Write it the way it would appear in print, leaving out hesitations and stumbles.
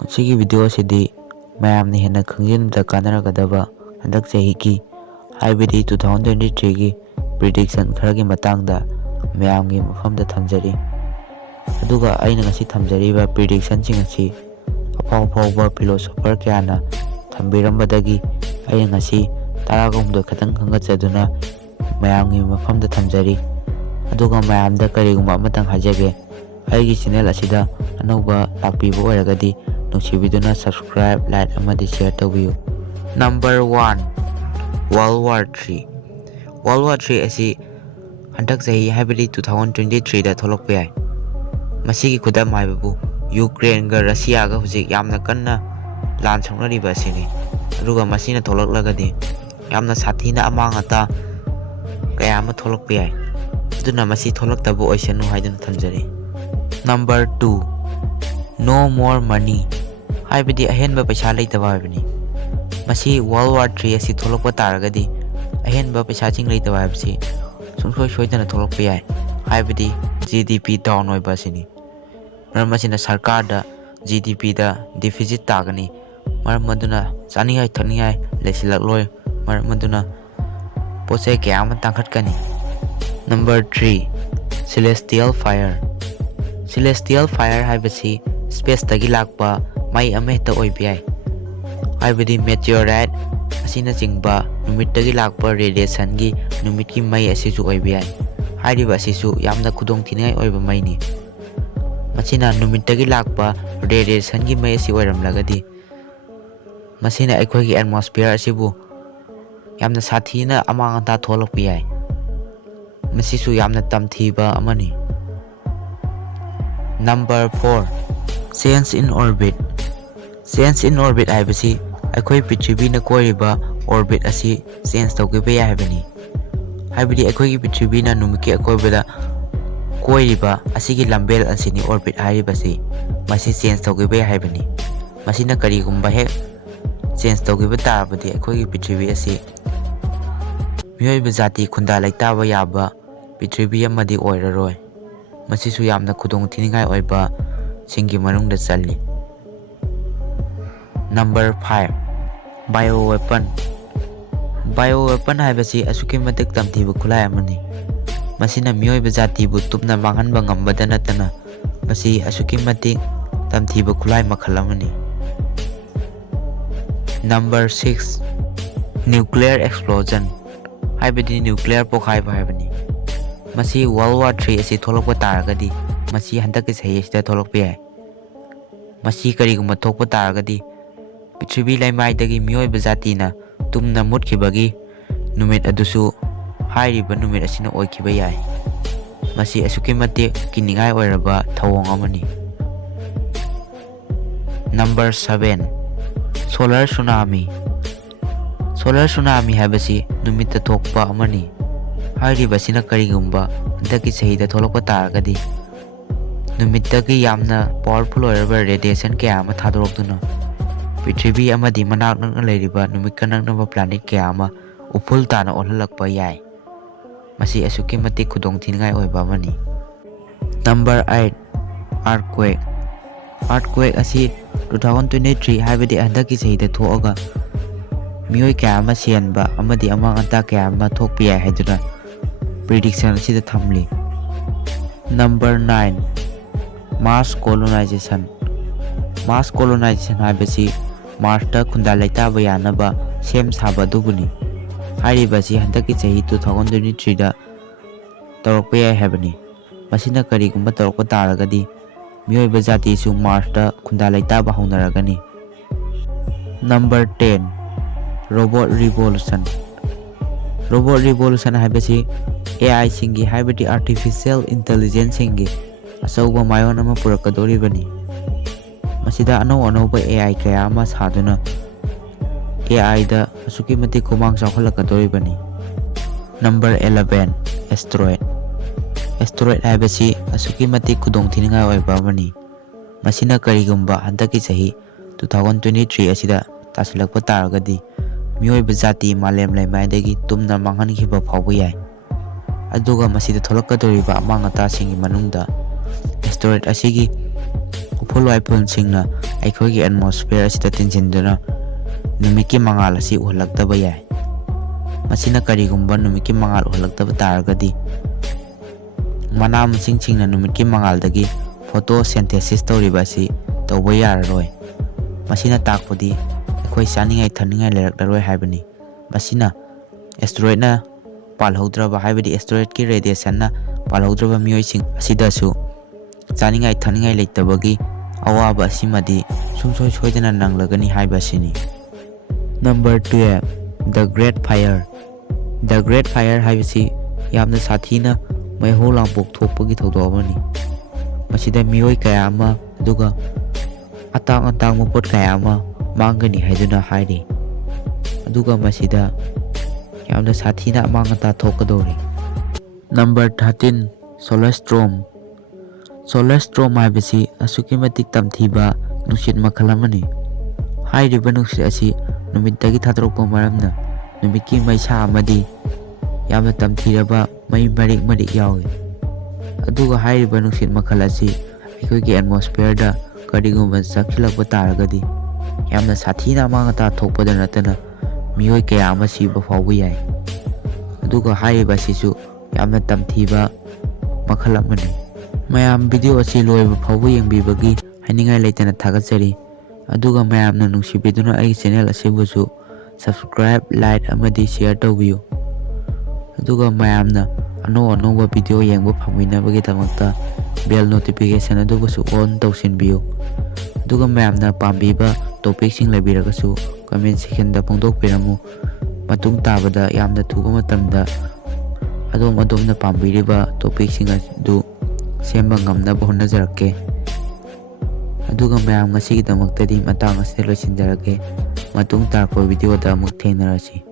ꯃꯁꯤꯒꯤ ꯚꯤꯗꯤꯑꯣ ꯑꯁꯤꯗꯤ ꯃꯌꯥꯝꯅ ꯍꯦꯟꯅ ꯈꯪꯖꯤꯟꯕꯗ ꯀꯥꯟꯅꯔꯒꯗꯕ ꯍꯟꯗꯛ ꯆꯍꯤꯒꯤ ꯍꯥꯏꯕꯗꯤ 2023ꯒꯤ ꯄ꯭ꯔꯤꯗꯤꯛꯁꯟ ꯈꯔꯒꯤ ꯃꯇꯥꯡꯗ ꯃꯌꯥꯝꯒꯤ ꯃꯐꯝꯗ ꯊꯝꯖꯔꯤ꯫ ꯑꯗꯨꯒ ꯑꯩꯅ ꯉꯁꯤ ꯊꯝꯖꯔꯤꯕ ꯄ꯭ꯔꯤꯗꯤꯛꯁꯟꯁꯤꯡ ꯑꯁꯤ ꯑꯐꯥꯎꯕ ꯐꯤꯂꯣꯁꯣꯐꯔ ꯀꯌꯥꯅ ꯊꯝꯕꯤꯔꯝꯕꯗꯒꯤ ꯑꯩꯅꯉꯁꯤ 19 ꯈꯛꯇꯪ ꯈꯟꯒꯠꯆꯗꯨꯅ ꯃꯌꯥꯝꯒꯤ ꯃꯐꯝꯗ ꯊꯝꯖꯔꯤ꯫ ꯑꯗꯨꯒ ꯃꯌꯥꯝꯗ ꯀꯔꯤꯒꯨꯝꯕ ꯑꯃꯇꯪ ꯍꯥꯏꯖꯒꯦ, ꯑꯩꯒꯤ ꯆꯦꯅꯦꯜ ꯑꯁꯤꯗ ꯑꯅꯧꯕ ꯂꯥꯛꯄꯤꯕ ꯑꯣꯏꯔꯒꯗꯤ ꯅꯨꯡꯁꯤꯕꯤꯗꯨꯅ ꯁꯕꯁꯀ꯭ꯔꯥꯏꯕ, ꯂꯥꯏꯛ ꯑꯃꯗꯤ ꯁꯦꯌꯔ ꯇꯧꯕꯤꯌꯨ꯫ Number 1, world war 3꯫ World war 3 ꯑꯁꯤ ꯍꯟꯗꯛ ꯆꯍꯤ ꯍꯥꯏꯕꯗꯤ 2023ꯗ ꯊꯣꯛꯂꯛꯄ ꯌꯥꯏ꯫ ꯃꯁꯤꯒꯤ ꯈꯨꯗꯝ ꯍꯥꯏꯕꯕꯨ ꯌꯨꯀ꯭ꯔꯦꯟꯒ ꯔꯁꯤꯌꯥꯒ ꯍꯧꯖꯤꯛ ꯌꯥꯝꯅ ꯀꯟꯅ ꯂꯥꯟ ꯁꯣꯛꯅꯔꯤꯕ ꯑꯁꯤꯅꯤ꯫ ꯑꯗꯨꯒ ꯃꯁꯤꯅ ꯊꯣꯛꯂꯛꯂꯒꯗꯤ ꯌꯥꯝꯅ ꯁꯥꯊꯤꯅ ꯑꯃꯥꯡ ꯑꯇꯥ ꯀꯌꯥ ꯑꯃ ꯊꯣꯛꯂꯛꯄ ꯌꯥꯏ꯫ ꯑꯗꯨꯅ ꯃꯁꯤ ꯊꯣꯛꯂꯛꯇꯕ ꯑꯣꯏꯁꯅꯨ ꯍꯥꯏꯗꯨꯅ ꯊꯝꯖꯔꯤ꯫ ꯅꯝꯕꯔ 2, ꯅꯣ ꯃꯣꯔ ꯃꯅꯤ, ꯍꯥꯏꯕꯗꯤ ꯑꯍꯦꯟꯕ ꯄꯩꯁꯥ ꯂꯩꯇꯕ ꯍꯥꯏꯕꯅꯤ꯫ ꯃꯁꯤ ꯋꯥꯔꯜꯗ ꯋꯥꯔ 3 ꯑꯁꯤ ꯊꯣꯛꯂꯛꯄ ꯇꯥꯔꯒꯗꯤ ꯑꯍꯦꯟꯕ ꯄꯩꯁꯥꯁꯤꯡ ꯂꯩꯇꯕ ꯍꯥꯏꯕꯁꯤ ꯁꯨꯡꯁꯣꯏ ꯁꯣꯏꯗꯅ ꯊꯣꯛꯂꯛꯄ ꯌꯥꯏ, ꯍꯥꯏꯕꯗꯤ GDP ꯗꯥꯎꯟ ꯑꯣꯏꯕ ꯑꯁꯤꯅꯤ꯫ ꯃꯔꯝ ꯑꯁꯤꯅ ꯁꯔꯀꯥꯔꯗ GDPꯗ ꯗꯤꯐꯤꯖꯤꯠ ꯇꯥꯒꯅꯤ, ꯃꯔꯝ ꯑꯗꯨꯅ ꯆꯥꯅꯤꯡꯉꯥꯏ ꯊꯛꯅꯤꯡꯉꯥꯏ ꯂꯩꯁꯤꯜꯂꯛꯂꯣꯏ, ꯃꯔꯝ ꯑꯗꯨꯅ ꯄꯣꯠꯆꯩ ꯀꯌꯥ ꯑꯃ ꯇꯥꯡꯈꯠꯀꯅꯤ꯫ Number 3, selective fire. Selective fire ꯍꯥꯏꯕꯁꯤ ꯁ꯭ꯄꯦꯁꯇꯒꯤ ꯂꯥꯛꯄ ꯃꯩ ꯑꯃꯍꯦꯛꯇ ꯑꯣꯏꯕ ꯌꯥꯏ, ꯍꯥꯏꯕꯗꯤ ꯃꯦꯇꯤꯑꯣꯔꯥꯏꯠ ꯑꯁꯤꯅꯆꯤꯡꯕ ꯅꯨꯃꯤꯠꯇꯒꯤ ꯂꯥꯛꯄ ꯔꯦꯗꯤꯌꯦꯁꯟꯒꯤ ꯅꯨꯃꯤꯠꯀꯤ ꯃꯩ ꯑꯁꯤꯁꯨ ꯑꯣꯏꯕ ꯌꯥꯏ꯫ ꯍꯥꯏꯔꯤꯕ ꯑꯁꯤꯁꯨ ꯌꯥꯝꯅ ꯈꯨꯗꯣꯡꯊꯤꯅꯤꯡꯉꯥꯏ ꯑꯣꯏꯕ ꯃꯩꯅꯤ꯫ ꯃꯁꯤꯅ ꯅꯨꯃꯤꯠꯇꯒꯤ ꯂꯥꯛꯄ ꯔꯦꯗꯤꯌꯦꯁꯟꯒꯤ ꯃꯩ ꯑꯁꯤ ꯑꯣꯏꯔꯝꯂꯒꯗꯤ ꯃꯁꯤꯅ ꯑꯩꯈꯣꯏꯒꯤ ꯑꯦꯠꯃꯣꯁꯐꯤꯌꯔ ꯑꯁꯤꯕꯨ ꯌꯥꯝꯅ ꯁꯥꯊꯤꯅ ꯑꯃꯥꯡ ꯑꯇꯥ ꯊꯣꯛꯍꯜꯂꯛꯄ ꯌꯥꯏ꯫ ꯃꯁꯤꯁꯨ ꯌꯥꯝꯅ ꯇꯝꯊꯤꯕ ꯑꯃꯅꯤ꯫ ꯅꯝꯕꯔ 4, ꯆꯦꯟꯖ ꯏꯟ ꯑꯣꯔꯕꯤꯠ꯫ ꯆꯦꯟꯖ ꯏꯟ ꯑꯣꯔꯕꯤꯠ ꯍꯥꯏꯕꯁꯤ ꯑꯩꯈꯣꯏ ꯄ꯭ꯔꯤꯊꯤꯕꯤꯅ ꯀꯣꯏꯔꯤꯕ ꯑꯣꯔꯕꯤꯠ ꯑꯁꯤ ꯆꯦꯟꯖ ꯇꯧꯈꯤꯕ ꯌꯥꯏ ꯍꯥꯏꯕꯅꯤ꯫ ꯍꯥꯏꯕꯗꯤ ꯑꯩꯈꯣꯏꯒꯤ ꯄ꯭ꯔꯤꯊꯤꯕꯤꯅ ꯅꯨꯃꯤꯠꯀꯤ ꯑꯀꯣꯏꯕꯗ ꯀꯣꯏꯔꯤꯕ ꯑꯁꯤꯒꯤ ꯂꯝꯕꯦꯜ ꯑꯁꯤꯅꯤ ꯑꯣꯔꯕꯤꯠ ꯍꯥꯏꯔꯤꯕꯁꯤ, ꯃꯁꯤ ꯆꯦꯟꯖ ꯇꯧꯈꯤꯕ ꯌꯥꯏ ꯍꯥꯏꯕꯅꯤ꯫ ꯃꯁꯤꯅ ꯀꯔꯤꯒꯨꯝꯕ ꯍꯦꯛ ꯆꯦꯟꯖ ꯇꯧꯈꯤꯕ ꯇꯥꯔꯕꯗꯤ ꯑꯩꯈꯣꯏꯒꯤ ꯄ꯭ꯔꯤꯊꯤꯕꯤ ꯑꯁꯤ ꯃꯤꯑꯣꯏꯕ ꯖꯥꯇꯤ ꯈꯨꯟꯗꯥ ꯂꯩꯇꯥꯕ ꯌꯥꯕ ꯄ꯭ꯔꯤꯊꯤꯕꯤ ꯑꯃꯗꯤ ꯑꯣꯏꯔꯔꯣꯏ꯫ ꯃꯁꯤꯁꯨ ꯌꯥꯝꯅ ꯈꯨꯗꯣꯡꯊꯤꯅꯤꯡꯉꯥꯏ ꯑꯣꯏꯕ ꯁꯤꯡꯒꯤ ꯃꯅꯨꯡꯗ ꯆꯜꯂꯤ꯫ Number 5, bio weapon. Bio weapon ꯍꯥꯏꯕꯁꯤ ꯑꯁꯨꯛꯀꯤ ꯃꯇꯤꯛ ꯇꯝꯊꯤꯕ ꯈꯨꯠꯂꯥꯏ ꯑꯃꯅꯤ꯫ ꯃꯁꯤꯅ ꯃꯤꯑꯣꯏꯕ ꯖꯥꯇꯤꯕꯨ ꯇꯨꯞꯅ ꯃꯥꯡꯍꯟꯕ ꯉꯝꯕꯇ ꯅꯠꯇꯅ ꯃꯁꯤ ꯑꯁꯨꯛꯀꯤ ꯃꯇꯤꯛ ꯇꯝꯊꯤꯕ ꯈꯨꯠꯂꯥꯏ ꯃꯈꯜ ꯑꯃꯅꯤ꯫ ꯅꯝꯕꯔ 6, ꯅ꯭ꯌꯨꯀ꯭ꯂꯤꯌꯔ ꯑꯦꯛꯁꯄ꯭ꯂꯣꯖꯟ, ꯍꯥꯏꯕꯗꯤ ꯅ꯭ꯌꯨꯀ꯭ꯂꯤꯌꯔ ꯄꯣꯈꯥꯏꯕ ꯍꯥꯏꯕꯅꯤ꯫ ꯃꯁꯤ ꯋꯥꯔꯜꯗ ꯋꯥꯔ 3 ꯑꯁꯤ ꯊꯣꯛꯂꯛꯄ ꯇꯥꯔꯒꯗꯤ ꯃꯁꯤ ꯍꯟꯗꯛꯀꯤ ꯆꯍꯤ ꯑꯁꯤꯗ ꯊꯣꯛꯂꯛꯄ ꯌꯥꯏ꯫ ꯃꯁꯤ ꯀꯔꯤꯒꯨꯝꯕ ꯊꯣꯛꯄ ꯇꯥꯔꯒꯗꯤ ꯄ꯭ꯔꯤꯊꯤꯕꯤ ꯂꯩꯃꯥꯏꯗꯒꯤ ꯃꯤꯑꯣꯏꯕ ꯖꯥꯇꯤꯅ ꯇꯨꯝꯅ ꯃꯨꯠꯈꯤꯕꯒꯤ ꯅꯨꯃꯤꯠ ꯑꯗꯨꯁꯨ ꯍꯥꯏꯔꯤꯕ ꯅꯨꯃꯤꯠ ꯑꯁꯤꯅ ꯑꯣꯏꯈꯤꯕ ꯌꯥꯏ꯫ ꯃꯁꯤ ꯑꯁꯨꯛꯀꯤ ꯃꯇꯤꯛ ꯀꯤꯅꯤꯡꯉꯥꯏ ꯑꯣꯏꯔꯕ ꯊꯧꯑꯣꯡ ꯑꯃꯅꯤ꯫ Number 7, solar tsunami. Solar tsunami ꯍꯥꯏꯕꯁꯤ ꯅꯨꯃꯤꯠꯇ ꯊꯣꯛꯄ ꯑꯃꯅꯤ꯫ ꯍꯥꯏꯔꯤꯕꯁꯤꯅ ꯀꯔꯤꯒꯨꯝꯕ ꯍꯟꯗꯛꯀꯤ ꯆꯍꯤꯗ ꯊꯣꯛꯂꯛꯄ ꯇꯥꯔꯒꯗꯤ ꯅꯨꯃꯤꯠꯇꯒꯤ ꯌꯥꯝꯅ ꯄꯥꯋꯔꯐꯨꯜ ꯑꯣꯏꯔꯕ ꯔꯦꯗꯤꯌꯦꯁꯟ ꯀꯌꯥ ꯑꯃ ꯊꯥꯗꯣꯔꯛꯇꯨꯅ ꯄ꯭ꯔꯤꯊꯤꯕꯤ ꯑꯃꯗꯤ ꯃꯅꯥꯛ ꯅꯛꯅ ꯂꯩꯔꯤꯕ ꯅꯨꯃꯤꯠꯀ ꯅꯛꯅꯕ ꯄ꯭ꯂꯥꯅꯦꯠ ꯀꯌꯥ ꯑꯃ ꯎꯐꯨꯜ ꯇꯥꯅ ꯑꯣꯜꯍꯜꯂꯛꯄ ꯌꯥꯏ꯫ ꯃꯁꯤ ꯑꯁꯨꯛꯀꯤ ꯃꯇꯤꯛ ꯈꯨꯗꯣꯡꯊꯤꯅꯤꯡꯉꯥꯏ ꯑꯣꯏꯕ ꯑꯃꯅꯤ꯫ Number 8, earthquake. ꯑꯥꯔꯊꯀ꯭ꯋꯦꯛ ꯑꯁꯤ 2023 ꯍꯥꯏꯕꯗꯤ ꯍꯟꯗꯛꯀꯤ ꯆꯍꯤꯗ ꯊꯣꯛꯑꯒ ꯃꯤꯑꯣꯏ ꯀꯌꯥ ꯑꯃ ꯁꯤꯍꯟꯕ ꯑꯃꯗꯤ ꯑꯃꯥꯡ ꯑꯇꯥ ꯀꯌꯥ ꯑꯃ ꯊꯣꯛꯄ ꯌꯥꯏ ꯍꯥꯏꯗꯨꯅ ꯄ꯭ꯔꯤꯗꯤꯛꯁꯟ ꯑꯁꯤꯗ ꯊꯝꯂꯤ꯫ ꯅꯝꯕꯔ 9, ꯃꯥꯔꯁ ꯀꯣꯂꯣꯅꯥꯏꯖꯦꯁꯟ꯫ ꯃꯥꯔꯁ ꯀꯣꯂꯣꯅꯥꯏꯖꯦꯁꯟ ꯍꯥꯏꯕꯁꯤ ꯃꯥꯔꯁꯇ ꯈꯨꯟꯗꯥ ꯂꯩꯇꯥꯕ ꯌꯥꯅꯕ ꯁꯦꯝ ꯁꯥꯕ ꯑꯗꯨꯕꯨꯅꯤ꯫ ꯍꯥꯏꯔꯤꯕ ꯑꯁꯤ ꯍꯟꯗꯛꯀꯤ ꯆꯍꯤ 2023ꯗ ꯇꯧꯔꯛꯄ ꯌꯥꯏ ꯍꯥꯏꯕꯅꯤ꯫ ꯃꯁꯤꯅ ꯀꯔꯤꯒꯨꯝꯕ ꯇꯧꯔꯛꯄ ꯇꯥꯔꯒꯗꯤ ꯃꯤꯑꯣꯏꯕ ꯖꯥꯇꯤꯁꯨ ꯃꯥꯔꯁꯇ ꯈꯨꯟꯗꯥ ꯂꯩꯇꯥꯕ ꯍꯧꯅꯔꯒꯅꯤ꯫ Number 10, robot revolution. Robot revolution ꯍꯥꯏꯕꯁꯤ AI ꯁꯤꯡꯒꯤ ꯍꯥꯏꯕꯗꯤ ꯑꯥꯔꯇꯤꯐꯤꯁꯤꯑꯦꯜ ꯏꯟꯇꯦꯂꯤꯖꯦꯟꯁ ꯁꯤꯡꯒꯤ ꯑꯆꯧꯕ ꯃꯥꯏꯑꯣꯟ ꯑꯃ ꯄꯨꯔꯛꯀꯗꯧꯔꯤꯕꯅꯤ꯫ ꯃꯁꯤꯗ ꯑꯅꯧ ꯑꯅꯧꯕ AI ꯀꯌꯥ ꯑꯃ ꯁꯥꯗꯨꯅ AIꯗ ꯑꯁꯨꯛꯀꯤ ꯃꯇꯤꯛ ꯈꯨꯃꯥꯡ ꯆꯥꯎꯍꯜꯂꯛꯀꯗꯧꯔꯤꯕꯅꯤ꯫ ꯅꯝꯕꯔ 11, ꯑꯦꯁꯇ꯭ꯔꯣꯏꯗ꯫ ꯑꯦꯁꯇ꯭ꯔꯣꯏꯗ ꯍꯥꯏꯕꯁꯤ ꯑꯁꯨꯛꯀꯤ ꯃꯇꯤꯛ ꯈꯨꯗꯣꯡꯊꯤꯅꯤꯡꯉꯥꯏ ꯑꯣꯏꯕ ꯑꯃꯅꯤ꯫ ꯃꯁꯤꯅ ꯀꯔꯤꯒꯨꯝꯕ ꯍꯟꯗꯛꯀꯤ ꯆꯍꯤ 2023 ꯑꯁꯤꯗ ꯇꯥꯁꯤꯜꯂꯛꯄ ꯇꯥꯔꯒꯗꯤ ꯃꯤꯑꯣꯏꯕ ꯖꯥꯇꯤ ꯃꯥꯂꯦꯝ ꯂꯩꯃꯥꯏꯗꯒꯤ ꯇꯨꯝꯅ ꯃꯥꯡꯍꯟꯈꯤꯕ ꯐꯥꯎꯕ ꯌꯥꯏ꯫ ꯑꯗꯨꯒ ꯃꯁꯤꯗ ꯊꯣꯛꯂꯛꯀꯗꯧꯔꯤꯕ ꯑꯃꯥꯡ ꯑꯇꯥꯁꯤꯡꯒꯤ ꯃꯅꯨꯡꯗ ꯑꯦꯁꯇ꯭ꯔꯣꯏꯗ ꯑꯁꯤꯒꯤ ꯎꯐꯨꯜ ꯋꯥꯏꯐꯨꯜꯁꯤꯡꯅ ꯑꯩꯈꯣꯏꯒꯤ ꯑꯦꯠꯃꯣꯁꯐꯤꯌꯔ ꯑꯁꯤꯗ ꯇꯤꯟꯁꯤꯟꯗꯨꯅ ꯅꯨꯃꯤꯠꯀꯤ ꯃꯉꯥꯜ ꯑꯁꯤ ꯎꯍꯜꯂꯛꯇꯕ ꯌꯥꯏ꯫ ꯃꯁꯤꯅ ꯀꯔꯤꯒꯨꯝꯕ ꯅꯨꯃꯤꯠꯀꯤ ꯃꯉꯥꯜ ꯎꯍꯜꯂꯛꯇꯕ ꯇꯥꯔꯒꯗꯤ ꯃꯅꯥ ꯃꯁꯤꯡꯁꯤꯡꯅ ꯅꯨꯃꯤꯠꯀꯤ ꯃꯉꯥꯜꯗꯒꯤ ꯐꯣꯇꯣꯁꯤꯟꯊꯦꯁꯤꯁ ꯇꯧꯔꯤꯕ ꯑꯁꯤ ꯇꯧꯕ ꯌꯥꯔꯔꯣꯏ꯫ ꯃꯁꯤꯅ ꯇꯥꯛꯄꯗꯤ ꯑꯩꯈꯣꯏ ꯆꯥꯅꯤꯡꯉꯥꯏ ꯊꯛꯅꯤꯡꯉꯥꯏ ꯂꯩꯔꯛꯂꯔꯣꯏ ꯍꯥꯏꯕꯅꯤ꯫ ꯃꯁꯤꯅ ꯑꯦꯁꯇ꯭ꯔꯣꯏꯗꯅ ꯄꯥꯜꯍꯧꯗ꯭ꯔꯕ ꯍꯥꯏꯕꯗꯤ ꯑꯦꯁꯇ꯭ꯔꯣꯏꯗꯀꯤ ꯔꯦꯗꯤꯌꯦꯁꯟꯅ ꯄꯥꯜꯍꯧꯗ꯭ꯔꯕ ꯃꯤꯑꯣꯏꯁꯤꯡ ꯑꯁꯤꯗꯁꯨ ꯆꯥꯅꯤꯡꯉꯥꯏ ꯊꯛꯅꯤꯡꯉꯥꯏ ꯂꯩꯇꯕꯒꯤ ꯑꯋꯥꯕ ꯑꯁꯤꯃꯗꯤ ꯁꯨꯡꯁꯣꯏ ꯁꯣꯏꯗꯅ ꯅꯪꯂꯒꯅꯤ ꯍꯥꯏꯕ ꯑꯁꯤꯅꯤ꯫ Number 12 the great fire. The great fire ꯍꯥꯏꯕꯁꯤ ꯌꯥꯝꯅ ꯁꯥꯊꯤꯅ ꯃꯩꯍꯧ ꯂꯥꯡꯄꯣꯛ ꯊꯣꯛꯄꯒꯤ ꯊꯧꯗꯣꯛ ꯑꯃꯅꯤ꯫ ꯃꯁꯤꯗ ꯃꯤꯑꯣꯏ ꯀꯌꯥ ꯑꯃ ꯑꯗꯨꯒ ꯑꯇꯥꯡ ꯑꯇꯥꯡꯕ ꯄꯣꯠ ꯀꯌꯥ ꯑꯃ ꯃꯥꯡꯒꯅꯤ ꯍꯥꯏꯗꯨꯅ ꯍꯥꯏꯔꯤ꯫ ꯑꯗꯨꯒ ꯃꯁꯤꯗ ꯌꯥꯝꯅ ꯁꯥꯊꯤꯅ ꯑꯃꯥꯡ ꯑꯇꯥ ꯊꯣꯛꯀꯗꯧꯔꯤ꯫ Number 13 solar storm. Solar storm ꯍꯥꯏꯕꯁꯤ ꯑꯁꯨꯛꯀꯤ ꯃꯇꯤꯛ ꯇꯝꯊꯤꯕ ꯅꯨꯡꯁꯤꯠ ꯃꯈꯜ ꯑꯃꯅꯤ꯫ ꯍꯥꯏꯔꯤꯕ ꯅꯨꯡꯁꯤꯠ ꯑꯁꯤ ꯅꯨꯃꯤꯠꯇꯒꯤ ꯊꯥꯗꯣꯔꯛꯄ ꯃꯔꯝꯅ ꯅꯨꯃꯤꯠꯀꯤ ꯃꯩꯁꯥ ꯑꯃꯗꯤ ꯌꯥꯝꯅ ꯇꯝꯊꯤꯔꯕ ꯃꯩ ꯃꯔꯤꯛ ꯃꯔꯤꯛ ꯌꯥꯎꯏ꯫ ꯑꯗꯨꯒ ꯍꯥꯏꯔꯤꯕ ꯅꯨꯡꯁꯤꯠ ꯃꯈꯜ ꯑꯁꯤ ꯑꯩꯈꯣꯏꯒꯤ ꯑꯦꯠꯃꯣꯁꯐꯤꯌꯔꯗ ꯀꯔꯤꯒꯨꯝꯕ ꯆꯪꯁꯤꯜꯂꯛꯄ ꯇꯥꯔꯒꯗꯤ ꯌꯥꯝꯅ ꯁꯥꯊꯤꯅ ꯑꯃꯥꯡ ꯑꯇꯥ ꯊꯣꯛꯄꯗ ꯅꯠꯇꯅ ꯃꯤꯑꯣꯏ ꯀꯌꯥ ꯑꯃ ꯁꯤꯕ ꯐꯥꯎꯕ ꯌꯥꯏ꯫ ꯑꯗꯨꯒ ꯍꯥꯏꯔꯤꯕ ꯑꯁꯤꯁꯨ ꯌꯥꯝꯅ ꯇꯝꯊꯤꯕ ꯃꯈꯜ ꯑꯃꯅꯤ꯫ ꯃꯌꯥꯝ ꯚꯤꯗꯤꯑꯣ ꯑꯁꯤ ꯂꯣꯏꯕ ꯐꯥꯎꯕ ꯌꯦꯡꯕꯤꯕꯒꯤ ꯍꯥꯏꯅꯤꯡꯉꯥꯏ ꯂꯩꯇꯅ ꯊꯥꯒꯠꯆꯔꯤ꯫ ꯑꯗꯨꯒ ꯃꯌꯥꯝꯅ ꯅꯨꯡꯁꯤꯕꯤꯗꯨꯅ ꯑꯩꯒꯤ ꯆꯦꯅꯦꯜ ꯑꯁꯤꯕꯨꯁꯨ ꯁꯕꯁꯀ꯭ꯔꯥꯏꯕ, ꯂꯥꯏꯛ ꯑꯃꯗꯤ ꯁꯤꯌꯔ ꯇꯧꯕꯤꯌꯨ꯫ ꯑꯗꯨꯒ ꯃꯌꯥꯝꯅ ꯑꯅꯧ ꯑꯅꯧꯕ ꯚꯤꯗꯤꯑꯣ ꯌꯦꯡꯕ ꯐꯪꯕꯤꯅꯕꯒꯤꯗꯃꯛꯇ ꯕꯦꯜ ꯅꯣꯇꯤꯐꯤꯀꯦꯁꯟ ꯑꯗꯨꯕꯨꯁꯨ ꯑꯣꯟ ꯇꯧꯁꯤꯟꯕꯤꯌꯨ꯫ ꯑꯗꯨꯒ ꯃꯌꯥꯝꯅ ꯄꯥꯝꯕꯤꯕ ꯇꯣꯄꯤꯛꯁꯤꯡ ꯂꯩꯕꯤꯔꯒꯁꯨ ꯀꯃꯦꯟꯠ ꯁꯦꯛꯁꯟꯗ ꯐꯣꯡꯗꯣꯛꯄꯤꯔꯝꯃꯨ꯫ ꯃꯇꯨꯡ ꯇꯥꯕꯗ ꯌꯥꯝꯅ ꯊꯨꯕ ꯃꯇꯝꯗ ꯑꯗꯣꯝꯅ ꯄꯥꯝꯕꯤꯔꯤꯕ ꯇꯣꯄꯤꯛꯁꯤꯡ ꯑꯗꯨ ꯁꯦꯝꯕ ꯉꯝꯅꯕ ꯍꯣꯠꯅꯖꯔꯛꯀꯦ꯫ ꯑꯗꯨꯒ ꯃꯌꯥꯝ ꯉꯁꯤꯒꯤꯗꯃꯛꯇꯗꯤ ꯃꯇꯥꯡ ꯑꯁꯤꯗ ꯂꯣꯏꯁꯤꯟꯖꯔꯒꯦ꯫ ꯃꯇꯨꯡ ꯇꯥꯔꯛꯄ ꯚꯤꯗꯤꯑꯣꯗ ꯑꯃꯨꯛ ꯊꯦꯡꯅꯔꯁꯤ꯫